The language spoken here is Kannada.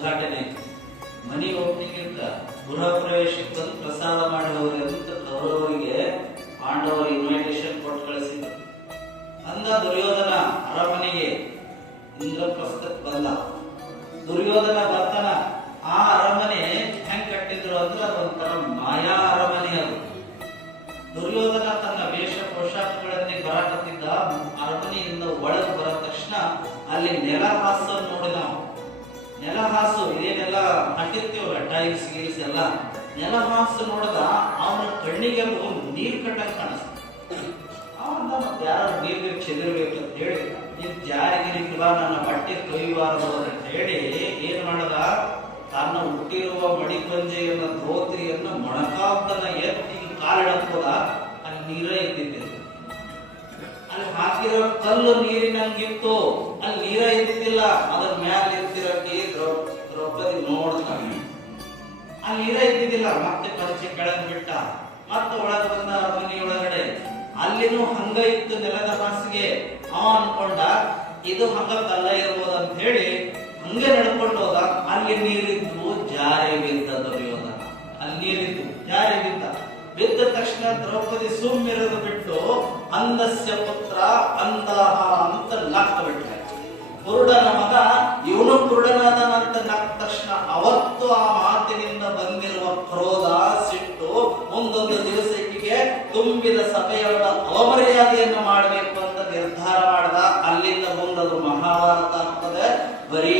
ಉದ್ಘಾಟನೆ ಮನಿ ಓಪನಿಂಗ್ ಅಂತ ಗೃಹ ಪ್ರವೇಶಕ್ಕೆ ಬಂದು ಪ್ರಸಾದ ಮಾಡಿ ಹೋಗ್ರಿ ಅಂತ ಕೌರವರಿಗೆ ಪಾಂಡವರು ಇನ್ವಿಟೇಷನ್ ಕೊಟ್ಟು ಕಳಿಸಿದ್ರು. ಅಂದ ದುರ್ಯೋಧನ ಅರಮನೆಗೆ ಇಂದ್ರಪ್ರಸ್ಥಕ್ಕೆ ಬಂದ. ದುರ್ಯೋಧನ ಬರ್ತಾನ. ಆ ಅರಮನೆ ಹೆಂಗ್ ಕಟ್ಟಿದ್ರು ಅಂದ್ರೆ ಅದೊಂಥರ ಮಾಯಾ ಅರಮನೆ. ಅದು ದುರ್ಯೋಧನ ತನ್ನ ವೇಷ ಪೋಷಾಕಗಳನ್ನೇ ಬರಾಕತ್ತಿದ್ದ. ಅರಮನೆಯಿಂದ ಒಳಗೆ ಬರ ತಕ್ಷಣ ಅಲ್ಲಿ ನೆಲಹಾಸ ನೋಡಿದ. ನೆಲಹಾಸು ಇದೇನೆಲ್ಲ ಹಾಕಿರ್ತೀವಲ್ಲ ಟೈಲ್ಸ್ ಗೀಲ್ಸ್ ಎಲ್ಲ, ನೆಲಹಾಸು ನೋಡಿದ. ಅವನ ಕಣ್ಣಿಗೆ ನೀರ್ ಕಟ್ಟಂಗ್ ಕಾಣಿಸ್ತ. ಅವನ್ನ ಮತ್ತೆ ಯಾರು ನೀರು ಚೆಲ್ಲಿರ್ಬೇಕು ಅಂತ ಹೇಳಿ ನೀನ್ ಜಾರಿಗಿರಿಲ್ವಾ ನನ್ನ ಬಟ್ಟೆ ತೊಯ್ಯಬಾರದು ಅಂತ ಹೇಳಿ ಏನ್ ಮಾಡದ, ತನ್ನ ಹುಟ್ಟಿರುವ ಮಡಿಪಂಜೆಯನ್ನ ಧೋತ್ರಿಯನ್ನ ಮೊಣಕಾಲ್ತನ ಎತ್ತಿ ಕಾಲಿಡಕ್ಕೋದ. ಅಲ್ಲಿ ನೀರೇ ಇದ್ದಿದ್ದೆ. ಅಲ್ಲಿ ಹಾಕಿರೋ ಕಲ್ಲು ನೀರಿನಂಗಿತ್ತು, ಅಲ್ಲಿ ನೀರ ಇದ್ದಿದ್ದಿಲ್ಲ. ಅದ್ರ ಮ್ಯಾಲ ಇರ್ತಿರಕ್ಕೆ ದ್ರೌಪದಿ ನೋಡ್ತಾನೆ. ಅಲ್ಲಿ ನೀರ ಇದ್ದಿದ್ದಿಲ್ಲ. ಮತ್ತೆ ಪಂಚೆ ಕೆಳಗ್ ಬಿಟ್ಟ. ಮತ್ತೆ ಒಳಗೆ ಬಂದ ಮನೆಯೊಳಗಡೆ. ಅಲ್ಲಿನೂ ಹಂಗ ಇತ್ತು ನೆಲದ ಹಾಸಿಗೆ. ಅವ ಅನ್ಕೊಂಡ ಇದು ಹಂಗ ಕಲ್ಲ ಇರ್ಬೋದು ಅಂತ ಹೇಳಿ ಹಂಗೆ ನಡ್ಕೊಂಡು ಹೋದ. ಅಲ್ಲಿ ನೀರಿದ್ದು ಜಾರಿ ಬಿದ್ದ ದುರ್ಯೋಧನ. ಅಲ್ಲಿ ನೀರಿದ್ದು ಜಾರಿ ಬಿದ್ದ. ಬಿದ್ದ ತಕ್ಷಣ ದ್ರೌಪದಿ ಸುಮ್ಮಿರೋದು ಬಿಟ್ಟು ಅಂದಸ್ಯ ಪುತ್ರ ಅಂದಹ ಅಂತ ನಕ್ಕ ಬಿಟ್ಟ. ಕುರುಡನ ಮಗ ಇವನು ಕುರುಡನಾದನಂತ ನಕ್ಕ ತಕ್ಷಣ ಅವತ್ತು ಆ ಮಾತಿನಿಂದ ಬಂದಿರುವ ಕ್ರೋಧ, ಸಿಟ್ಟು ಒಂದೊಂದು ದಿವಸಕ್ಕೆ ತುಂಬಿದ ಸಭೆಯೊಳ ಅವಮರ್ಯಾದೆಯನ್ನು ಮಾಡಬೇಕು ಅಂತ ನಿರ್ಧಾರ ಮಾಡಿದ. ಅಲ್ಲಿಂದ ಮುಂದದು ಮಹಾಭಾರತ ಆಗ್ತದೆ. ಬರೀ